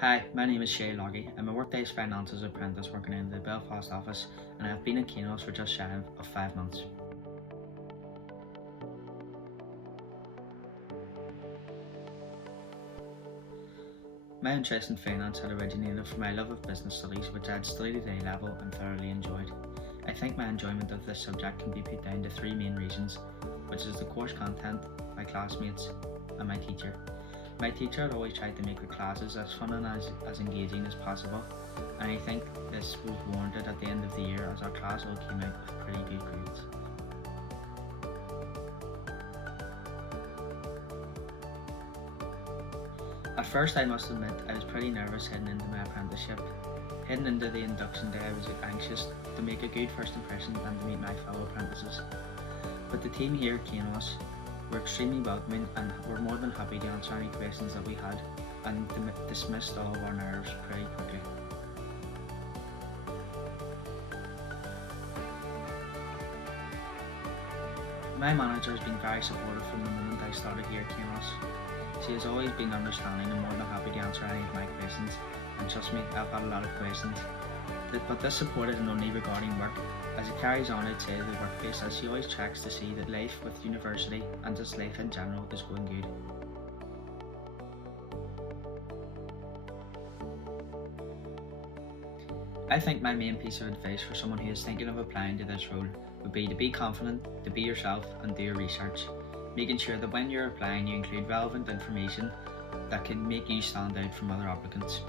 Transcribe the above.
Hi, my name is Shea. I'm a Workday Financials apprentice working in the Belfast office, and I have been in Kainos for just shy of 5 months. My interest in finance had originated from my love of business studies, which I had studied at A level and thoroughly enjoyed. I think my enjoyment of this subject can be put down to three main reasons, which is the course content, my classmates, and my teacher. My teacher had always tried to make the classes as fun and as engaging as possible, and I think this was warranted at the end of the year as our class all came out with pretty good grades. At first, I must admit, I was pretty nervous heading into my apprenticeship. Heading into the induction day, I was anxious to make a good first impression and to meet my fellow apprentices. But the team here at Kainos were extremely welcoming and were more than happy to answer any questions that we had and dismissed all of our nerves pretty quickly. My manager has been very supportive from the moment I started here at Kainos. She has always been understanding and more than happy to answer any of my questions, and trust me, I've had a lot of questions. But this support isn't only regarding work. As it carries on outside of the workplace, as she always checks to see that life with university and just life in general is going good. I think my main piece of advice for someone who is thinking of applying to this role would be to be confident, to be yourself and do your research, making sure that when you're applying you include relevant information that can make you stand out from other applicants.